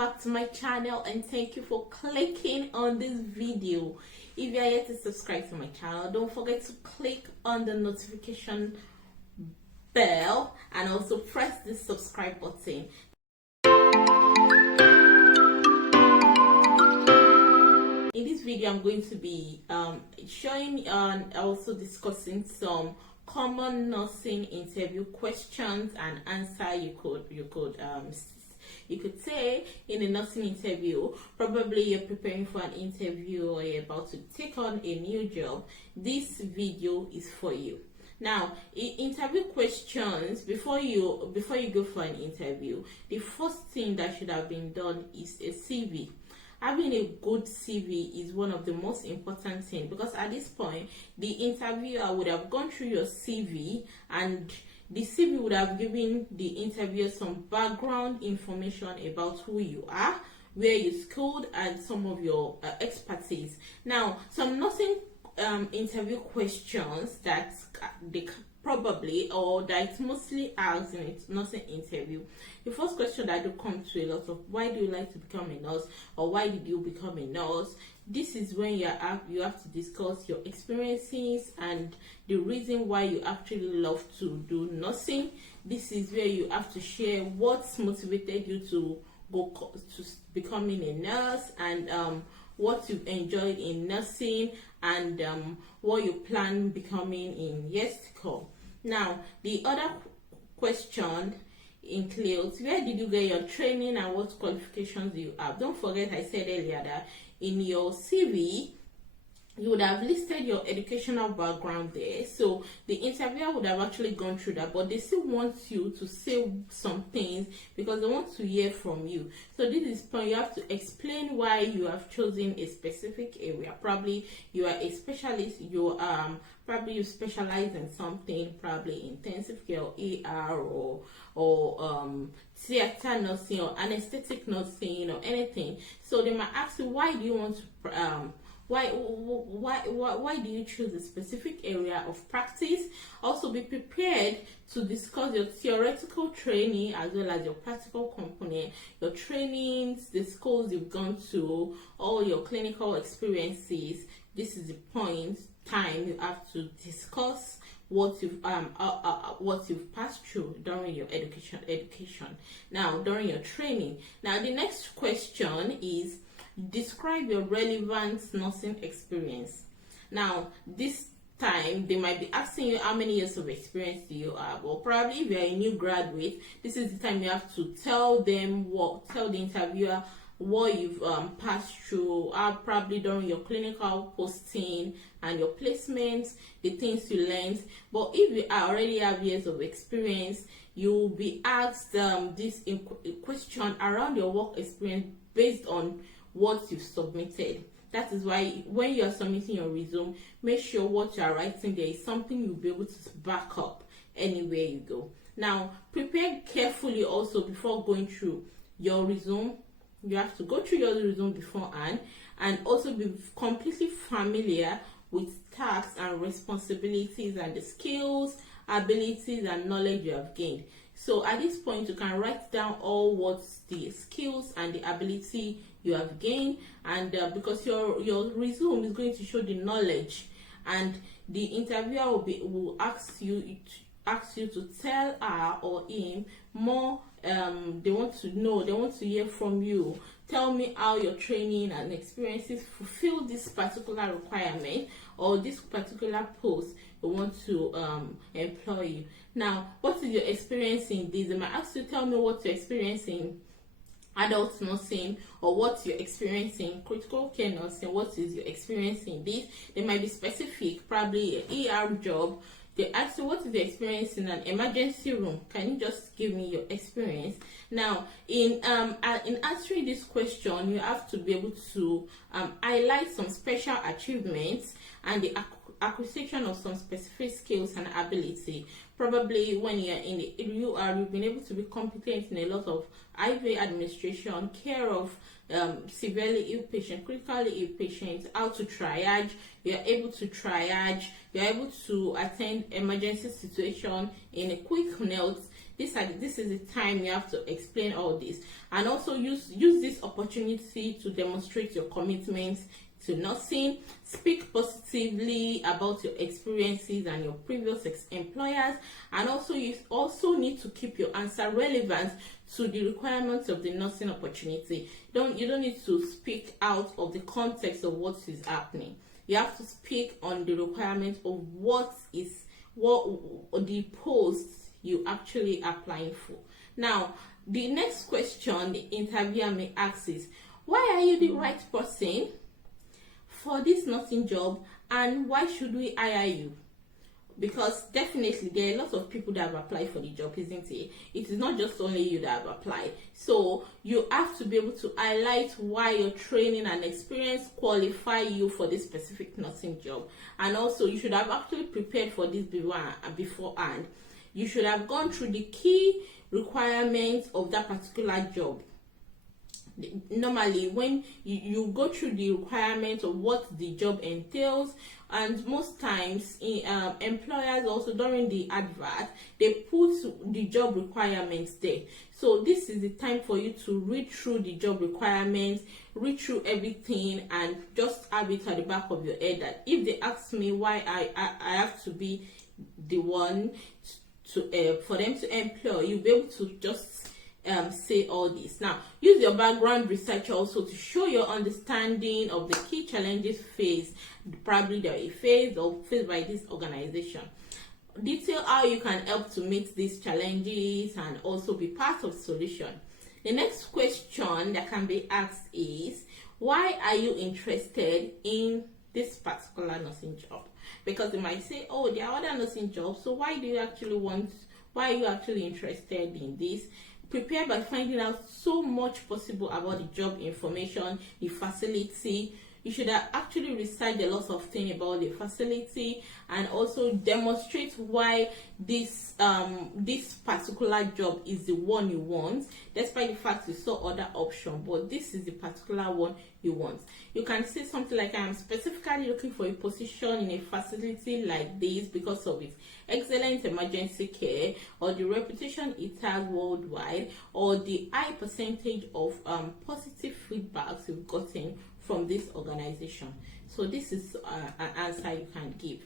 back to my channel and thank you for clicking on this video. If you are yet to subscribe to my channel, don't forget to click on the notification bell and also press the subscribe button. In this video, I'm going to be showing and also discussing some common nursing interview questions and answer you could say in a nursing interview. Probably you're preparing for an interview or you're about to take on a new job. This video is for you. Now, interview questions, before you go for an interview, the first thing that should have been done is a CV. Having a good CV is one of the most important things, because at this point the interviewer would have gone through your CV and the CV would have given the interviewer some background information about who you are, where you schooled, and some of your expertise. Now, some nursing interview questions that they probably, or that it's mostly asked in a nursing interview. The first question that do come to a lot of: why do you like to become a nurse, or why did you become a nurse? This is when you have to discuss your experiences and the reason why you actually love to do nursing. This is where you have to share what's motivated you to go to becoming a nurse, and what you've enjoyed in nursing, and what you plan becoming in years to come. Now, the other question includes: where did you get your training and what qualifications do you have? Don't forget, I said earlier that in your CV you would have listed your educational background there, so the interviewer would have actually gone through that, but they still want you to say some things because they want to hear from you. So this is point you have to explain why you have chosen a specific area. Probably you are a specialist, probably you specialize in something, probably intensive care or ER or theater nursing or anesthetic nursing or anything. So they might ask you, why do you want to why do you choose a specific area of practice? Also, be prepared to discuss your theoretical training as well as your practical component, your trainings, the schools you've gone to, all your clinical experiences. This is the time you have to discuss what you've passed through during your education. Now, during your training. Now, the next question is: describe your relevant nursing experience. Now, this time they might be asking you how many years of experience do you have, or probably if you're a new graduate, this is the time you have to tell the interviewer what you've passed through, probably during your clinical posting and your placements, the things you learned. But if you already have years of experience, you will be asked this question around your work experience based on what you've submitted. That is why when you are submitting your resume, make sure what you are writing there is something you'll be able to back up anywhere you go. Now, prepare carefully also before going through your resume. You have to go through your resume beforehand and also be completely familiar with tasks and responsibilities and the skills, abilities, and knowledge you have gained. So at this point, you can write down all what's the skills and the ability you have gained, and because your resume is going to show the knowledge, and the interviewer will ask you to tell her or him more. They want to hear from you. Tell me how your training and experiences fulfill this particular requirement or this particular post you want to employ you. Now, what is your experience in this? They might ask you, tell me what you're experiencing adult nursing, or what you're experiencing critical care nursing. What is your experience in this? They might be specific, probably an ER job. They ask you, what is the experience in an emergency room? Can you just give me your experience? Now, in answering this question, you have to be able to highlight some special achievements and the acquisition of some specific skills and ability. Probably when you're you've been able to be competent in a lot of IV administration, care of severely ill patient, critically ill patients, how to triage. You're able to triage. You're able to attend emergency situation in a quick note. this is the time you have to explain all this, and also use this opportunity to demonstrate your commitment to nursing. Speak positively about your experiences and your previous employers, and also you also need to keep your answer relevant to the requirements of the nursing opportunity. You don't need to speak out of the context of what is happening. You have to speak on the requirement of what the post you actually applying for. Now, the next question the interviewer may ask is, why are you the right person for this nursing job, and why should we hire you? Because definitely there are a lot of people that have applied for the job, isn't it? It is not just only you that have applied. So you have to be able to highlight why your training and experience qualify you for this specific nursing job. And also you should have actually prepared for this beforehand. You should have gone through the key requirements of that particular job. Normally when you go through the requirements of what the job entails, and most times employers also during the advert they put the job requirements there. So this is the time for you to read through the job requirements, read through everything, and just have it at the back of your head that if they ask me why I have to be the one to for them to employ, you'll be able to just say all this. Now, use your background research also to show your understanding of the key challenges faced, probably that you faced or faced by this organization. Detail how you can help to meet these challenges and also be part of the solution. The next question that can be asked is, why are you interested in this particular nursing job? Because they might say, oh, there are other nursing jobs, so why are you actually interested in this? Prepare by finding out so much possible about the job information, the facility. You should have actually researched a lot of things about the facility, and also demonstrate why this particular job is the one you want, despite the fact you saw other options, but this is the particular one you want. You can say something like, I am specifically looking for a position in a facility like this because of its excellent emergency care, or the reputation it has worldwide, or the high percentage of positive feedbacks you've gotten from this organization. So this is an answer you can give.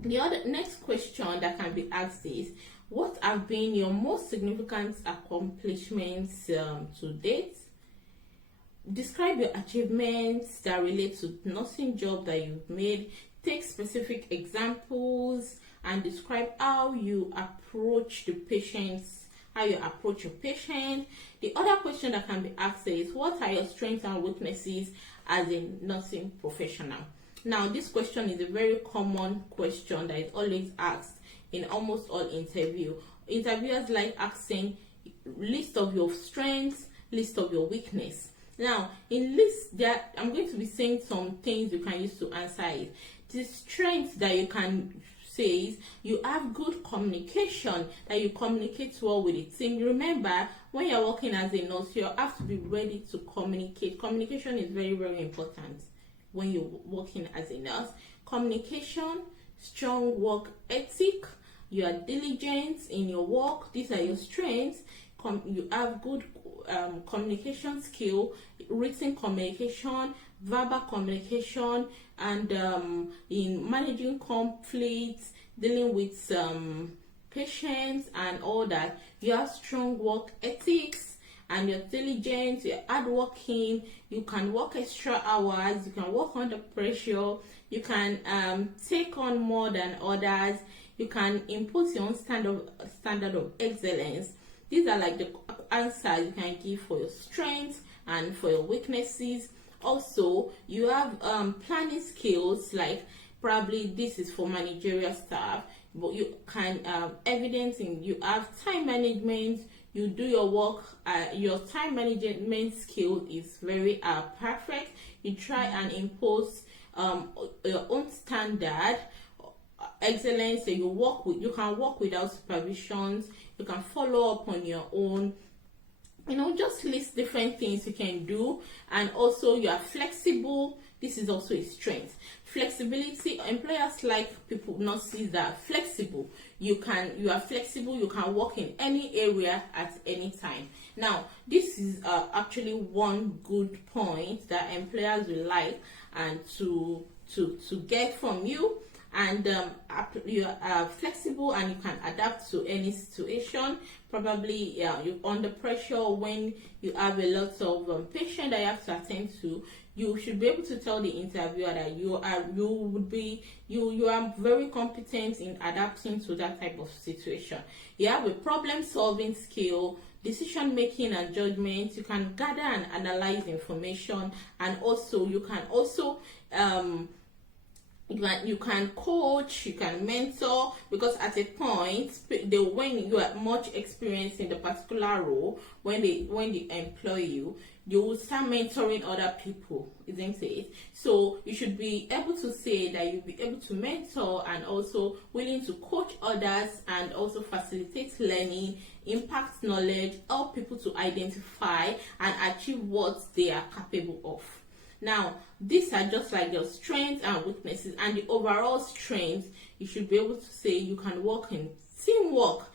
The next question that can be asked is, what have been your most significant accomplishments to date? Describe your achievements that relate to nursing job that you've made. Take specific examples and describe how you approach the patients, how you approach your patient. The other question that can be asked is, what are your strengths and weaknesses as a nursing professional? Now, this question is a very common question that is always asked in almost all interviews. Interviewers like asking list of your strengths, list of your weakness. Now, in list that I'm going to be saying some things you can use to answer it. The strengths that you can says you have good communication, that you communicate well with the team. Remember, when you're working as a nurse, you have to be ready to communicate. Communication is very, very important when you're working as a nurse. Communication, strong work ethic, you are diligent in your work. These are your strengths. You have good communication skill, written communication, verbal communication, and in managing conflicts, dealing with patients and all that. You have strong work ethics, and you're diligent, you're hardworking, you can work extra hours, you can work under pressure, you can take on more than others, you can impose your own standard of excellence. These are like the answers you can give for your strengths and for your weaknesses. Also, you have planning skills, like probably this is for managerial staff, but you can evidence in you have time management. You do your work, your time management skill is very perfect. You try and impose your own standard excellence. So you can work without supervisions. You can follow up on your own. just list different things you can do, and also you are flexible. This is also a strength. Flexibility, employers like people nurses that are flexible. You are flexible, you can work in any area at any time. Now this is actually one good point that employers will like and to get from you. And you are flexible and you can adapt to any situation. Probably you're under pressure when you have a lot of patients that you have to attend to. You should be able to tell the interviewer that you are very competent in adapting to that type of situation. You have a problem solving skill, decision making and judgment. You can gather and analyze information, and also you can you can coach, you can mentor, because at a point when you are much experienced in the particular role, when they employ you, you will start mentoring other people, isn't it? So you should be able to say that you'll be able to mentor and also willing to coach others, and also facilitate learning, impact knowledge, help people to identify and achieve what they are capable of. Now, these are just like your strengths and weaknesses, and the overall strengths, you should be able to say you can work in teamwork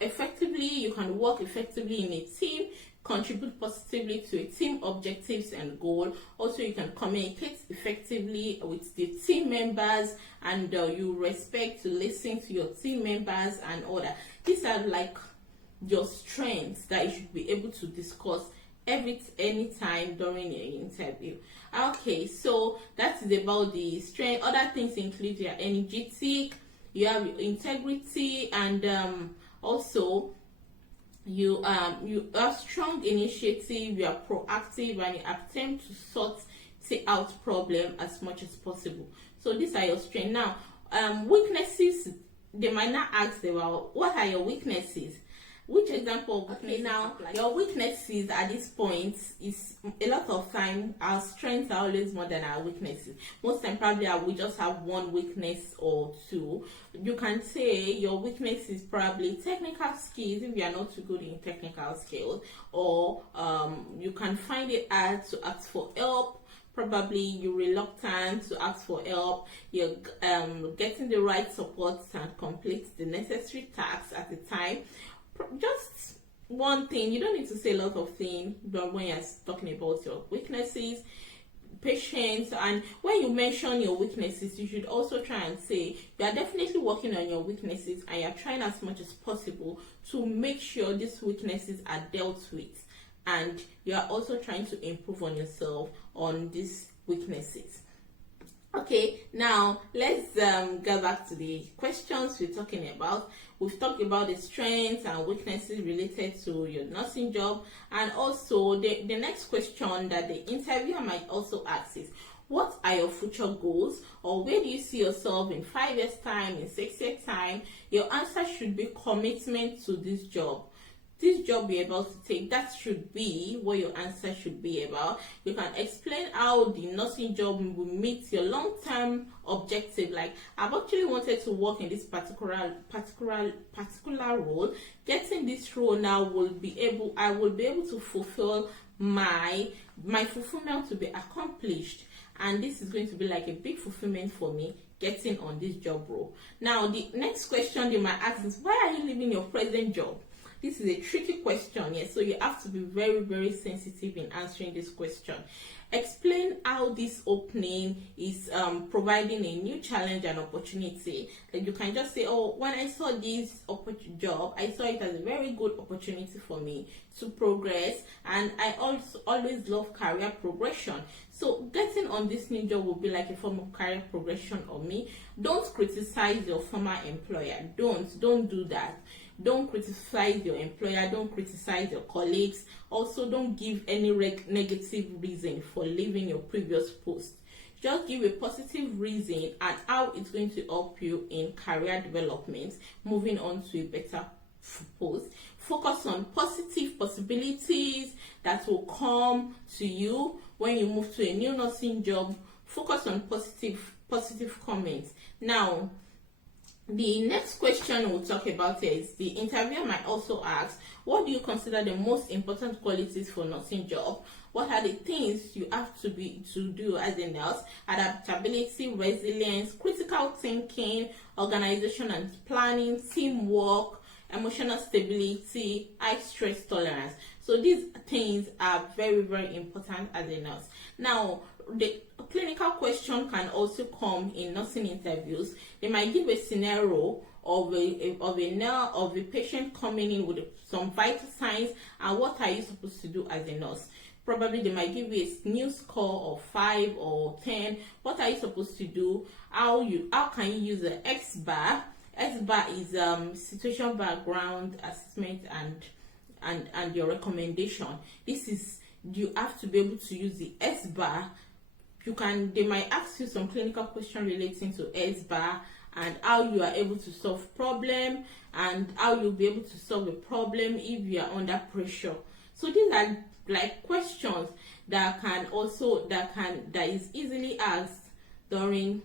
effectively, you can work effectively in a team, contribute positively to a team objectives and goal. Also, you can communicate effectively with the team members, and you respect to listen to your team members and all that. These are like your strengths that you should be able to discuss anytime during your interview. Okay, so that is about the strength. Other things include you are energetic, you have integrity, and also you have strong initiative, you are proactive, and you attempt to sort out problem as much as possible. So these are your strengths. Now weaknesses, they might not ask about what are your weaknesses. Which example of weakness? Okay, now your weaknesses at this point is a lot of time our strengths are always more than our weaknesses. Most time probably we just have one weakness or two. You can say your weakness is probably technical skills if you are not too good in technical skills, or you can find it hard to ask for help. Probably you're reluctant to ask for help. You're getting the right support and complete the necessary tasks at the time. Just one thing, you don't need to say a lot of things, but when you're talking about your weaknesses, patience, and when you mention your weaknesses, you should also try and say you are definitely working on your weaknesses, and you're trying as much as possible to make sure these weaknesses are dealt with, and you are also trying to improve on yourself on these weaknesses. Okay, now let's go back to the questions we're talking about. We've talked about the strengths and weaknesses related to your nursing job, and also the next question that the interviewer might also ask is, what are your future goals, or where do you see yourself in 5 years time, in 6 years time? Your answer should be commitment to this job. This job you're about to take, that should be what your answer should be about. You can explain how the nursing job will meet your long-term objective. Like, I've actually wanted to work in this particular role. Getting this role now I will be able to fulfill my fulfillment to be accomplished, and this is going to be like a big fulfillment for me, getting on this job role. Now, the next question you might ask is, why are you leaving your present job? This is a tricky question, yes, so you have to be very, very sensitive in answering this question. Explain how this opening is providing a new challenge and opportunity. Like, you can just say, oh, when I saw this job, I saw it as a very good opportunity for me to progress, and I also always love career progression. So getting on this new job will be like a form of career progression on me. Don't criticize your former employer. Don't do that. Don't criticize your employer, don't criticize your colleagues. Also, don't give any negative reason for leaving your previous post. Just give a positive reason and how it's going to help you in career development, moving on to a better post. Focus on positive possibilities that will come to you when you move to a new nursing job. Focus on positive comments. Now, The next question we'll talk about is the interviewer might also ask, what do you consider the most important qualities for nursing job? What are the things you have to do as a nurse? Adaptability, resilience, critical thinking, organization and planning, teamwork, emotional stability, high stress tolerance. So these things are very, very important as a nurse. Now, the clinical question can also come in nursing interviews. They might give a scenario of a patient coming in with some vital signs, and what are you supposed to do as a nurse? Probably they might give you a new score of 5 or 10. What are you supposed to do? How can you use the X-bar? X-bar is situation background assessment and your recommendation. This is, you have to be able to use the S-bar. They might ask you some clinical question relating to S-bar and how you are able to solve problem and how you'll be able to solve a problem if you are under pressure. So these are like questions that is easily asked during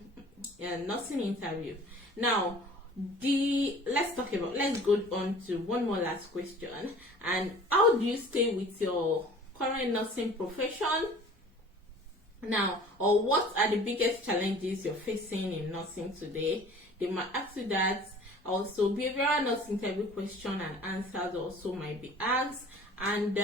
a nursing interview. Now, let's go on to one more last question. And how do you stay with your current nursing profession? Now, or what are the biggest challenges you're facing in nursing today? They might ask you that. Also, behavioral nurse interview question and answers also might be asked, and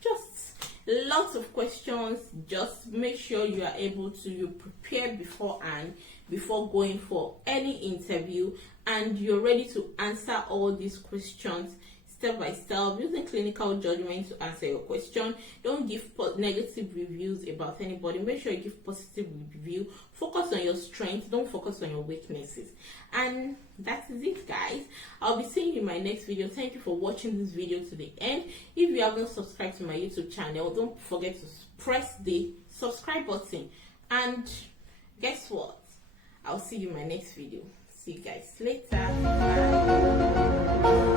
just lots of questions. Just make sure you are able to prepare beforehand before going for any interview, and you're ready to answer all these questions step by step using clinical judgment to answer your question. Don't give negative reviews about anybody. Make sure you give positive review. Focus on your strengths. Don't focus on your weaknesses. And that is it, guys. I'll be seeing you in my next video. Thank you for watching this video to the end. If you haven't subscribed to my YouTube channel, don't forget to press the subscribe button. And guess what? I'll see you in my next video. See you guys later. Bye.